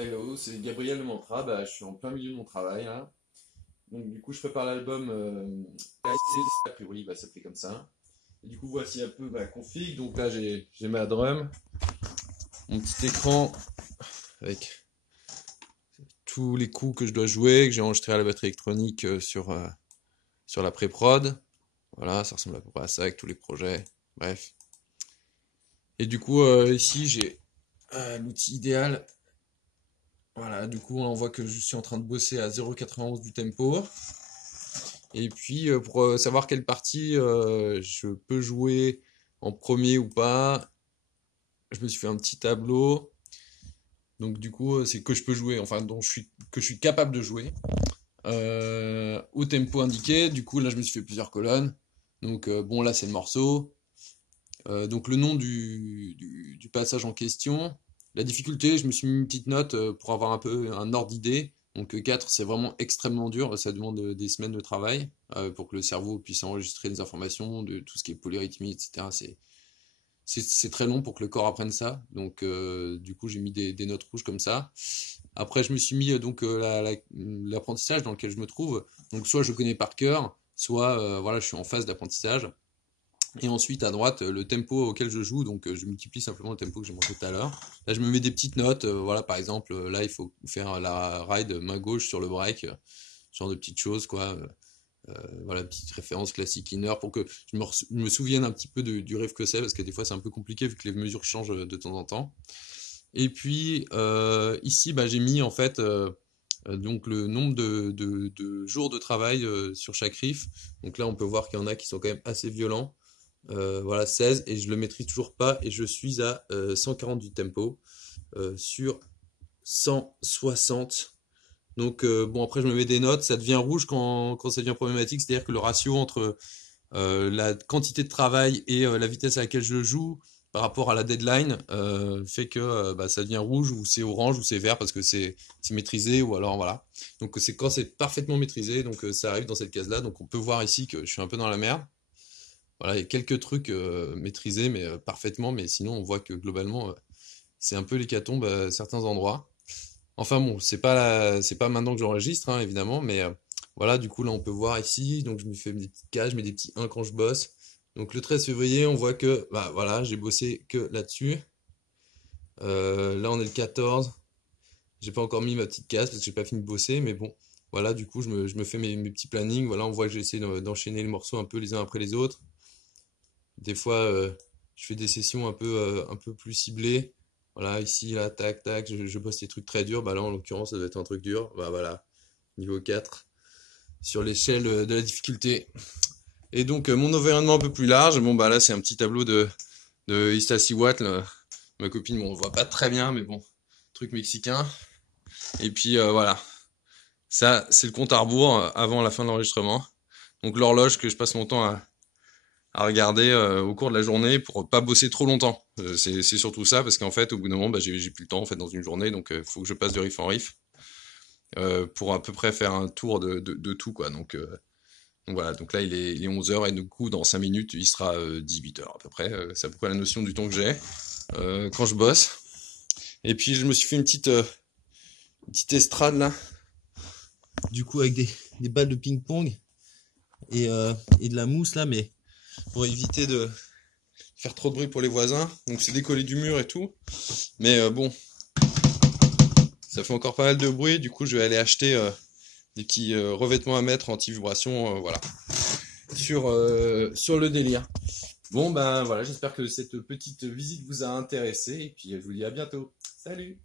Hello, c'est Gabriel de Mantra. Je suis en plein milieu de mon travail là. Donc du coup, je prépare l'album KIC, a priori, il va s'appeler comme ça. Et du coup, voici un peu ma config. Donc là, j'ai ma drum, mon petit écran avec tous les coups que je dois jouer, que j'ai enregistré à la batterie électronique sur la pré-prod. Voilà, ça ressemble à peu près à ça avec tous les projets. Bref. Et du coup, ici, j'ai l'outil idéal. Voilà, du coup, on voit que je suis en train de bosser à 0,91 du tempo. Et puis, pour savoir quelle partie je peux jouer en premier ou pas, je me suis fait un petit tableau. Donc, du coup, c'est que je peux jouer, enfin, que je suis capable de jouer au tempo indiqué. Du coup, là, je me suis fait plusieurs colonnes. Donc, bon, là, c'est le morceau. Donc, le nom du passage en question. La difficulté, je me suis mis une petite note pour avoir un peu un ordre d'idée. Donc 4, c'est vraiment extrêmement dur, ça demande des semaines de travail pour que le cerveau puisse enregistrer des informations, de tout ce qui est polyrythmie, etc. C'est très long pour que le corps apprenne ça. Donc du coup, j'ai mis des notes rouges comme ça. Après, je me suis mis l'apprentissage dans lequel je me trouve. Donc soit je connais par cœur, soit voilà, je suis en phase d'apprentissage. Et ensuite, à droite, le tempo auquel je joue, donc je multiplie simplement le tempo que j'ai montré tout à l'heure. Là, je me mets des petites notes, voilà, par exemple, là, il faut faire la ride main gauche sur le break, ce genre de petites choses, quoi. Voilà, petite référence classique inner pour que je me souvienne un petit peu du riff que c'est, parce que des fois, c'est un peu compliqué vu que les mesures changent de temps en temps. Et puis, ici, j'ai mis, en fait, donc le nombre de jours de travail sur chaque riff. Donc là, on peut voir qu'il y en a qui sont quand même assez violents. Voilà, 16, et je le maîtrise toujours pas, et je suis à 140 du tempo sur 160. Donc bon, après je me mets des notes, ça devient rouge quand ça devient problématique, c'est-à-dire que le ratio entre la quantité de travail et la vitesse à laquelle je le joue par rapport à la deadline fait que ça devient rouge, ou c'est orange, ou c'est vert parce que c'est maîtrisé, ou alors voilà. Donc c'est quand c'est parfaitement maîtrisé, donc ça arrive dans cette case-là. Donc on peut voir ici que je suis un peu dans la merde. Voilà, il y a quelques trucs maîtrisés, mais parfaitement, mais sinon on voit que globalement c'est un peu l'hécatombe à certains endroits. Enfin bon, c'est pas maintenant que j'enregistre, hein, évidemment, mais voilà, du coup là on peut voir ici, donc je me fais des petites cases, je mets des petits 1 quand je bosse. Donc le 13 février, on voit que voilà, j'ai bossé que là-dessus. Là on est le 14, j'ai pas encore mis ma petite case parce que j'ai pas fini de bosser, mais bon, voilà, du coup je me fais mes petits plannings. Voilà, on voit que j'essaie d'enchaîner les morceaux un peu les uns après les autres. Des fois, je fais des sessions un peu plus ciblées. Voilà, ici, là, tac, tac, je bosse des trucs très durs. Là, en l'occurrence, ça doit être un truc dur. Voilà, niveau 4, sur l'échelle de la difficulté. Et donc, mon environnement un peu plus large. Bon, là, c'est un petit tableau de Istasi Watt. Ma copine, bon, on voit pas très bien, mais bon, truc mexicain. Et puis, voilà. Ça, c'est le compte à rebours avant la fin de l'enregistrement. Donc, l'horloge que je passe mon temps à regarder au cours de la journée pour pas bosser trop longtemps. C'est surtout ça, parce qu'en fait, au bout d'un moment, j'ai plus le temps en fait dans une journée, donc faut que je passe de riff en riff pour à peu près faire un tour de tout, quoi. Donc voilà, donc là il est 11h, et du coup dans 5 minutes il sera 18h à peu près. C'est à peu près la notion du temps que j'ai quand je bosse. Et puis je me suis fait une petite estrade là, du coup avec des balles de ping-pong et de la mousse là, mais pour éviter de faire trop de bruit pour les voisins. Donc c'est décollé du mur et tout. Mais bon, ça fait encore pas mal de bruit. Du coup, je vais aller acheter des petits revêtements à mettre anti-vibration, voilà, sur le délire. Bon, voilà, j'espère que cette petite visite vous a intéressé. Et puis, je vous dis à bientôt. Salut!